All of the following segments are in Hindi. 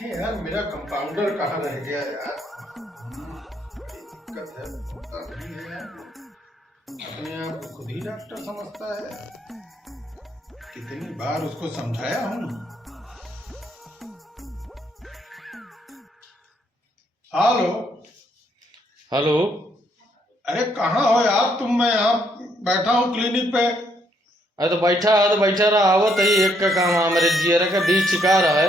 देखें यार मेरा कंपाउंडर कहाँ रह गया यार। दिक्कत है, पता नहीं है यार। अपने आप को खुद ही डॉक्टर समझता है। कितनी बार उसको समझाया हूँ। Hello hello. अरे कहाँ हो यार तुम? मैं यहाँ बैठा हूँ क्लिनिक पे। अरे तो बैठा रहा आवत ही एक का काम है मेरे जियर का बीच छिका रहा है।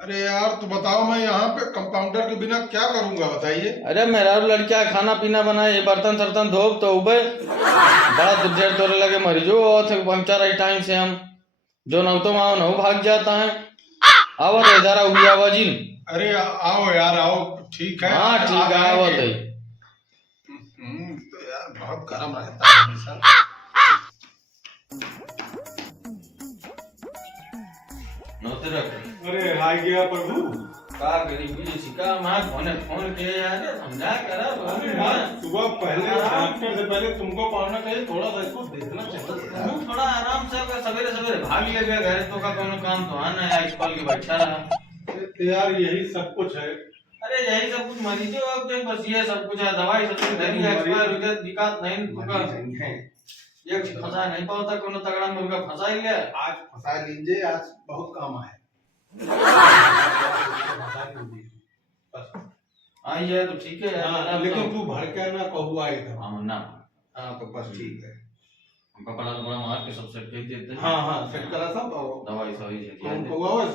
अरे यार तो बताओ मैं यहाँ पे कंपाउंडर के बिना क्या करूँगा बताइए। अरे मेरा लड़किया खाना पीना बनाए बर्तन सर्तन धोब तो उबे बड़ा देर तोरे लगे मरीजो और थे पहुंचा रही टाइम से हम जो न तो माओ न भाग जाता है। आवत है जरा उगी आवाजी। अरे आओ यार आओ, ठीक है। हाँ ठीक है आवत है। तो यार बहुत गर्म रहता है हमेशा। अरे हाय गया प्रभु का गरीबी छिका मां फोन किया यार समझा करा सुबह पहले डॉक्टर से पहले तुमको पढ़ना चाहिए, थोड़ा सा इसको देखना चाहिए। थोड़ा आराम से सवेरे सवेरे भाग ले गया घर तो का कोनो काम तो आना है स्कूल के बैठा रहा। यार यही सब कुछ है। अरे यही सब कुछ मरीजों अब तो बस ये सब कुछ है। दवाई सब कुछ धरी है एक्सपायर हो गया दिक्कत नहीं होगा। एक फंसा नहीं पाता कोनो तगड़ा मुर्गा फंसा ही ले। आज फंसा लीजिए, आज बहुत काम है। हाँ ये तो ठीक है यार लेकिन तू भड़का ना कहू आएगा। हाँ ना हाँ तो बस ठीक है। हमका पड़ा तो बड़ा मार के सबसे फेंक देते हैं। हाँ सेट करा सब दवाई सही है हम कहूआ बस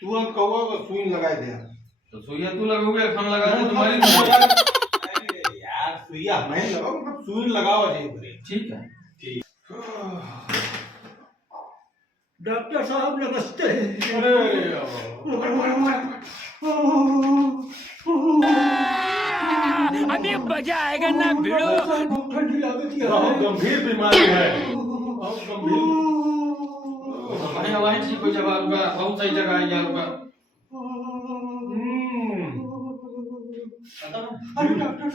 तुरंत कहूआ बस सुई लगाए दे। तो सुइया तू लगोगे हम लगा दे तुम्हारी। यार सुइया मैं लगाओ, मतलब सुई लगाओ जी। ठीक है। डॉक्टर साहब नमस्ते। अभी मजा आएगा ना भिड़ो। बहुत गंभीर बीमारी है, बहुत गंभीर। वहीं ठीक हो जगह रुका, बहुत सही जगह है यार रुका। अरे डॉक्टर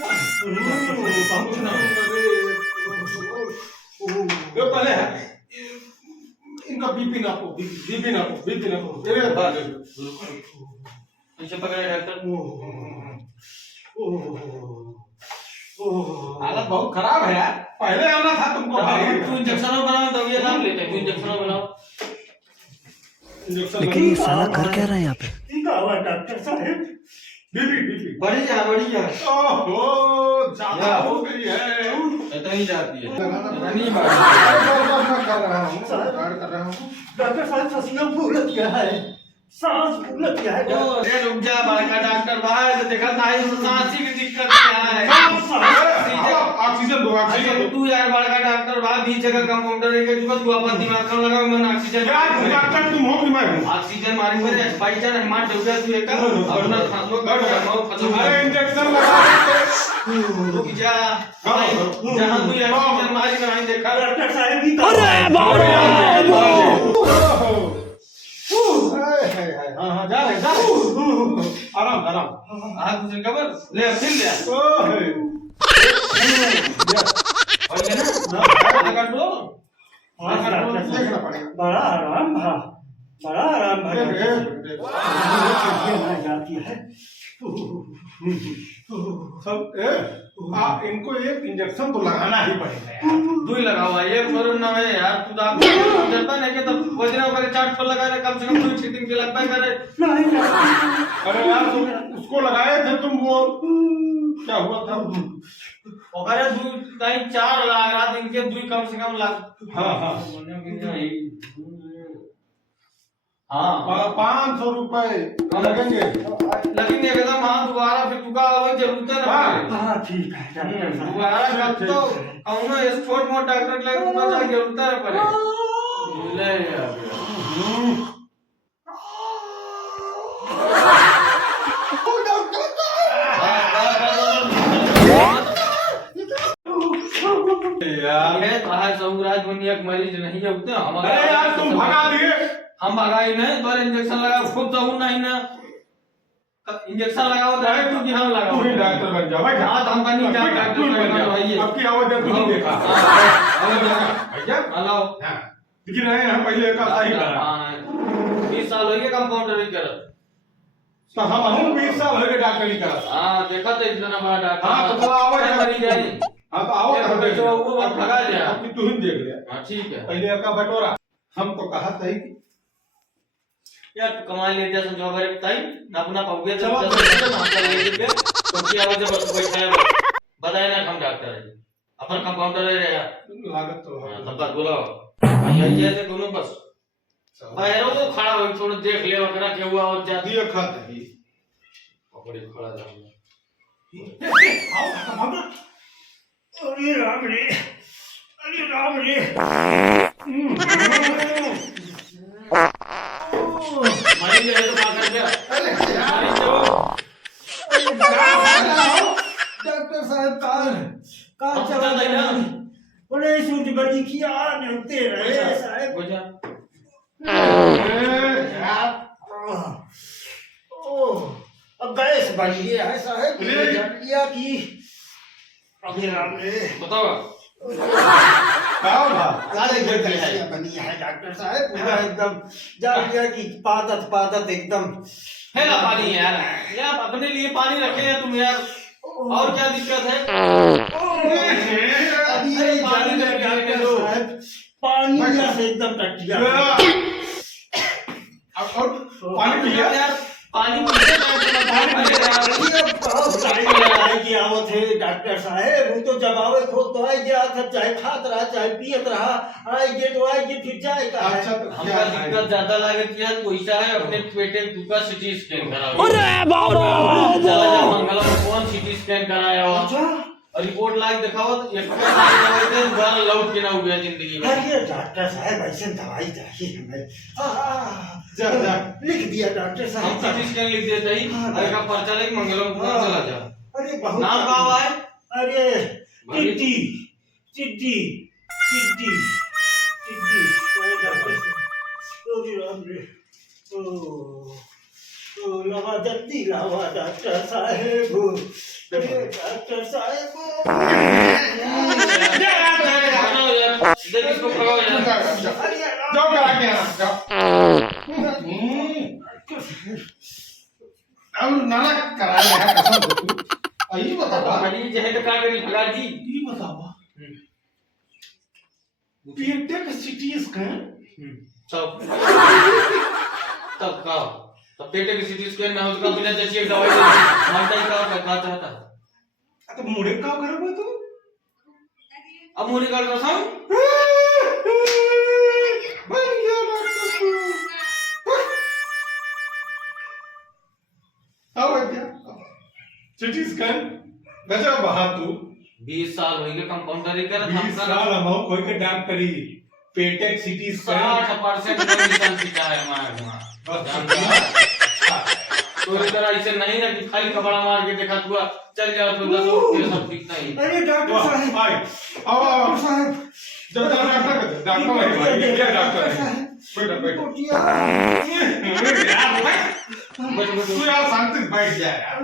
पहले इनका बीपी नापो, बीपी नापो। पीछे पकड़े डॉक्टर। हालत बहुत खराब है यार, पहले आना था तुमको। तू इंजेक्शन बनाओ तो ये नाम लेते हैं। तू इंजेक्शन बनाओ। लेकिन ये साला कर क्या रहा है यहाँ पे? डॉक्टर साहब बीपी बढ़िया ओहो ज्यादा हो गई है। इतना ही जाती है। नहीं कर रहा हूँ, कर रहा हूँ। डॉक्टर साहब पसीना फूल गया है, सांस फूल गया है। अरे रुक जा बड़का डॉक्टर भाई तो देखा नहीं तो सांस की दिक्कत क्या है। ऑक्सीजन दो, ऑक्सीजन दो। तू यार बड़का डॉक्टर भाई बीच जगह कंपाउंडर है कि तू अपन दिमाग कम लगा मन ऑक्सीजन डॉक्टर तुम हो कि मैं हूँ? ऑक्सीजन मारी मेरे भाई जान मार डूब गया तू एक अपना फांसो गड़ गया बहुत फंसो। अरे इंजेक्शन लगा रुक जा जहां तू ऑक्सीजन मारी मैं नहीं देखा। डॉक्टर साहब की हाँ जा रहे आराम हाथ से कवर ले फिर ले और क्या ना कर दो। देखना पड़ेगा। बड़ा आराम भा, बड़ा आराम भा जाती है। सब इनको एक इंजेक्शन तो लगाना ही पड़ेगा यार। दो ही लगाओ ये करो ना है यार। तू तो डरता नहीं कि तब वजन वगैरह 4 ठो लगा रहे कम से कम 2 दिन के लगता करे। अरे यार तुम उसको लगाए थे तुम, वो क्या हुआ था? अरे 2 टाइम 4 लग रहा दिन के 2 कम से कम लग। हाँ हाँ 500 रुपए लगेंगे एकदम। हाँ दोबारा फिर तुका आवे जरूरत है ना। हाँ ठीक है डॉक्टर साहब। दोबारा कब तो कौनो इस छोट मोट डॉक्टर के लगे तुका जाके जरूरत है पड़े ले यार। यार ये कहा सौराज दुनिया के मरीज नहीं है उतने हमारे। अरे यार तुम भगा दिए। हम भगाई नहीं पर इंजेक्शन लगा खुद तो नहीं ना। इंजेक्शन लगाओ तो है क्योंकि हम लगाओ। तू ही डॉक्टर बन जा भाई। हाँ तो हम का नहीं डॉक्टर बन जा भाई। आपकी आवाज नहीं देखा भैया। हेलो लेकिन है यहाँ पहले का सही करा। 20 साल हो गए कंपाउंडर ही कर। तो हम हूं 20 साल हो गए डॉक्टरी का। हाँ देखा तो इतना बड़ा डॉक्टर। हाँ तो आओ मरीज है। हाँ तो आओ देखो, देख देखो, वो बात भगा दिया। अब तू ही देख लिया। हाँ ठीक है पहले का बटोरा हम तो कहा था कि यार तू कमाल ले जा समझो अगर ताई ना अपना पाओगे तो चलो, 10 ना कर लेंगे तो क्या हो जब बैठा है बताए ना हम डॉक्टर है अपन कंपाउंडर है यार। लागत तो है। तब बात बोलो ये ऐसे दोनों बस बाहर वो खड़ा हो थोड़ा देख ले वगैरह क्या हुआ और जा दियो खाते ही पकड़े खड़ा जा अरे राम रे, अरे राम रे। मरीज है तो क्या कर दिया अरे मरीज जो डॉक्टर साहब कहाँ अब चला पता नहीं ना। बड़े सूट बड़ी किया निकलते रहे साहब। हो जा अब गैस बन गया है साहब। अरे! जान लिया कि अभी राम रे बताओ क्या हुआ? गैसिया बनी है डॉक्टर साहब। पूरा एकदम जान लिया कि पादत एकदम। है ना पानी यार यार अपने लिए पानी रखे हैं तुम यार और क्या दिक्कत है अभी अरे ये पानी जान लिया लेके आने डॉक्टर दो। साहब, पानी से एकदम कट गया। और पानी पी लिया? यार पानी पीते आवत है डॉक्टर साहब। वो तो जब आवे खो तो आई गया था, चाहे खात रहा चाहे पियत रहा। आएंगे तो आएंगे फिर जाएगा। अच्छा तो हमका क्या दिक्कत ज्यादा लागत यार पैसा है अपने पेटे का सिटी स्कैन कराओ अरे बाबा चला जा मंगलम में कौन सिटी स्कैन कराया हो अच्छा और रिपोर्ट लाके दिखाओ तो एक बार लौट के ना हो गया जिंदगी में अरे डॉक्टर साहब ऐसे दवाई चाहिए हमें। जा लिख दिया डॉक्टर हम साहब। सिटी स्कैन लिख देते ही हाँ, अरे का पर्चा लेके मंगलम में चला जा अरे बहुत नाम का हुआ है अरे भाई। चिट्टी चिट्टी चिट्टी चिट्टी अरे डॉक्टर साहब। ओ राम रे ओ लवा जल्दी लावा डॉक्टर साहब। अरे डॉक्टर साहब देख इसको भगाओ यार जाओ करा के आना जाओ। अब नाना कराया है कसम आई बतावा मरीज है तो का करी भगा जी ये बतावा पेट का सिटी स्कैन तब तब का तब पेटे की सिटी स्कैन ना हो तो बिना जैसी दवाई मानता ही का चाहता तो मुड़े का करोगे तुम अब मुझे कर रहा था बन गया डॉक्टर अब क्या सिटी स्कैन गजब बहा तू 20 साल हो गए कंपाउंडर ही कर 20 साल हम कोई के डॉक्टरी पेटेक सिटी स्कैन 60% कमीशन सीखा है हमारे तो इधर ऐसे नहीं ना कि खाली कपड़ा मार के देखा हुआ चल जाओ तो 10 रुपये सब दिखता ही अरे डॉक्टर साहब आए आओ आओ साहब जब डॉक्टर है भाई क्या डॉक्टर है बैठो बैठो तू यार शांति से बैठ जा यार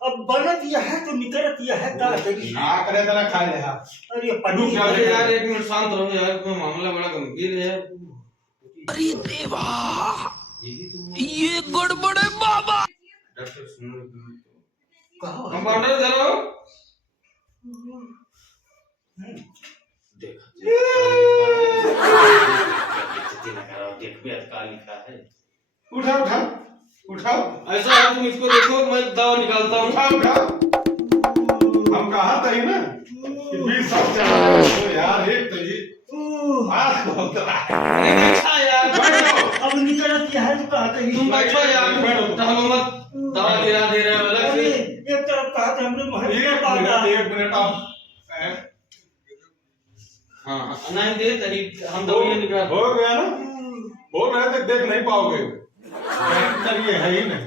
अब बनत यह है तो निकलत यह है का करी। आ करे तना खा ले हा अरे रुक पनीर जा। अरे यार एक मिनट शांत रहो यार कोई मामला बड़ा गंभीर है अरे देवा ये गड़बड़ है बाबा। डॉक्टर सुनो कहो कंपाउंडर चलो देख देख भी का लिखा है उठाओ उठाओ उठाओ ऐसा है तुम इसको देखो मैं दवा निकालता हूँ उठाओ उठाओ हम कहा था ही ना कि 20 साल से तो यार एक तो ये आज बहुत रहा है अच्छा यार बैठो अब निकलत यह है तो का करी। तुम बैठो यार टहलो मत दवा गिरा दे रहे हो अलग अरे से एक तरफ कहा था हमने महल में बांधा। एक मिनट आप हाँ नहीं दे तरी हम दवाई निकाल हो गया ना हो रहे तक देख नहीं पाओगे डॉक्टर ये है ही नहीं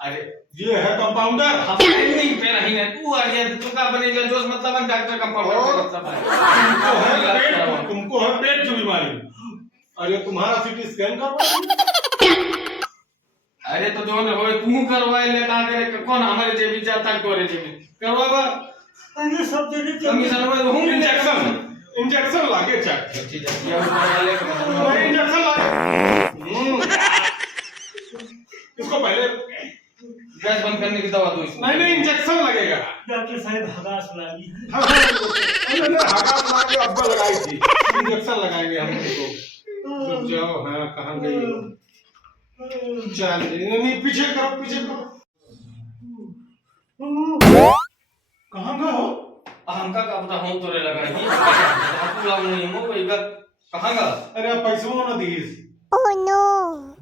अरे ये है कंपाउंडर हम नहीं पे नहीं है तू आ गया तू का बनेगा जोश मतलब है डॉक्टर कंपाउंडर मतलब है तुमको है पेट की बीमारी अरे तुम्हारा सिटी स्कैन करवा अरे तो जो हो तू करवाए ले का करे कौन हमारे जेबी जाता तोरे जेबी करवावा अरे सब जने कमीशन में हूं इंजेक्शन लागे चेक अच्छी जाती है वाले इंजेक्शन लागे इसको नहीं इंजेक्शन लगेगा। डॉक्टर साहब हगास लगी। हाँ मैंने हगास ला के अब्बा लगाई थी, इंजेक्शन लगाएंगे हम उनको। रुक जाओ, हाँ कहाँ गई हो? चल नहीं पीछे करो, पीछे करो। कहाँ गए हो? हमका का पता हम तोरे लगा ही धातु लाग नहीं मो कोई कहां का। अरे पैसों न दीस।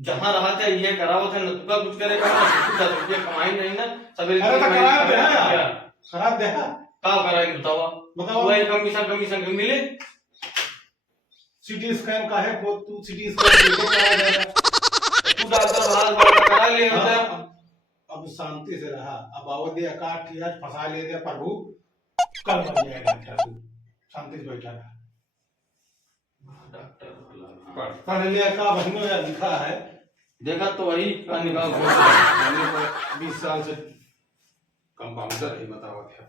जहां रहा था ये करावत है न तुका कुछ करेगा ना, 10 रुपया कमाई नहीं ना सवेरे। अरे तो खराब दे यार, खराब दे का कराएंगे बताओ बताओ। वही कमीशन के मिले। सीटी स्कैन का है को तू सीटी स्कैन लेके करा जाएगा। तू डॉक्टर हाल बात करा ले होता। अब शांति से रहा, अब आवदे काट ठिया फंसा ले दे प्रभु, कल बन जाएगा डॉक्टर। तू शांति से बैठा रहा। डॉक्टर पढ़ लिया का भनो या लिखा है, देखा तो वही का निकाल 20 साल से कंपाउंडर ही बतावा था।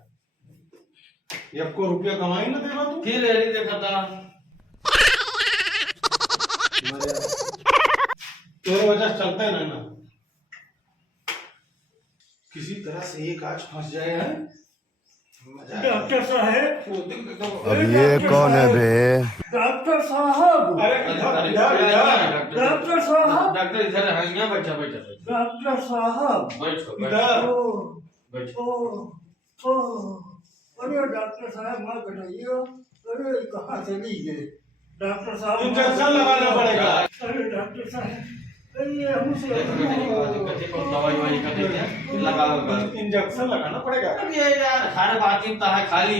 ये आपको रुपया कमाई ना देगा तू। फिर एरी देखा था तेरे वजह से चलता है ना, किसी तरह से एक आज फंस जाए है। डॉक्टर साहब, अब ये कौन है बे? डॉक्टर साहब, अरे डॉक्टर साहब, डॉक्टर इधर है यहाँ बैठा बैठा डॉक्टर साहब, बैठो इधर। बैठो। अरे डॉक्टर साहब माँ बताइए, अरे कहाँ चली गए डॉक्टर साहब? इंजेक्शन लगाना पड़ेगा। अरे डॉक्टर साहब, अरे हमसे दवाई वाई का देते लगाओ। इंजेक्शन लगाना पड़ेगा। अरे यार हर बात ही है खाली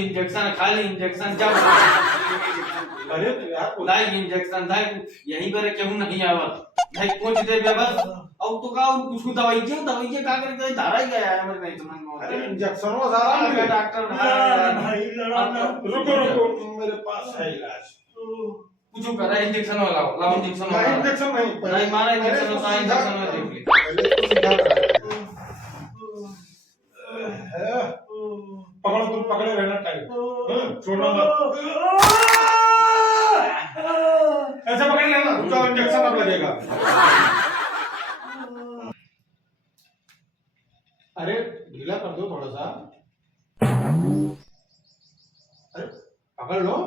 इंजेक्शन जब अरे यार लाई इंजेक्शन था यहीं पर केहू नहीं आवत भाई कुछ दे बे बस। अब तो का कुछ दवाई का करके धारा ही गया है मेरे नहीं समझ में। अरे इंजेक्शन वो सारा मिले। डॉक्टर भाई लड़ाना। रुको मेरे पास है इलाज। कुछ करे इंजेक्शन वाला लाओ इंजेक्शन वाला। इंजेक्शन नहीं मारा इंजेक्शन होता है इंजेक्शन में देख ले। पकड़ो, तुम पकड़े रहना टाइम, छोड़ना मत। ऐसे पकड़ लेना, रुको इंजेक्शन अब लगेगा। अरे ढीला कर दो थोड़ा सा। अरे पकड़ लो।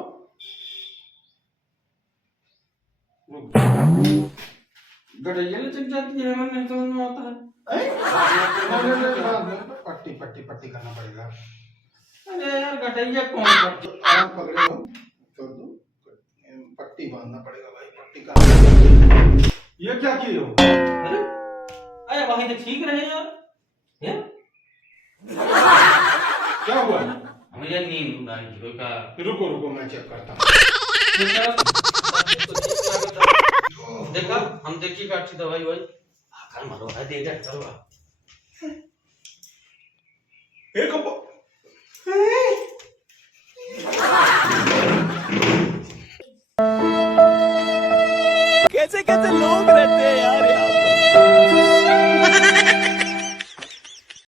गड़ैया लचक जाती है मन नहीं समझ में आता है। पट्टी करना पड़ेगा। अरे यार गड़ैया कौन करता आराम पकड़े हो, कर दो। पट्टी बांधना पड़ेगा भाई, पट्टी करना। ये क्या किए हो? अरे वहीं तो ठीक रहे यार। हैं क्या हुआ? मुझे नींद उड़ आई थी का। रुको मैं चेक करता हूँ। देखा हम देखी काटी दवाई भाई आकर मारो है दे जा चलो। एक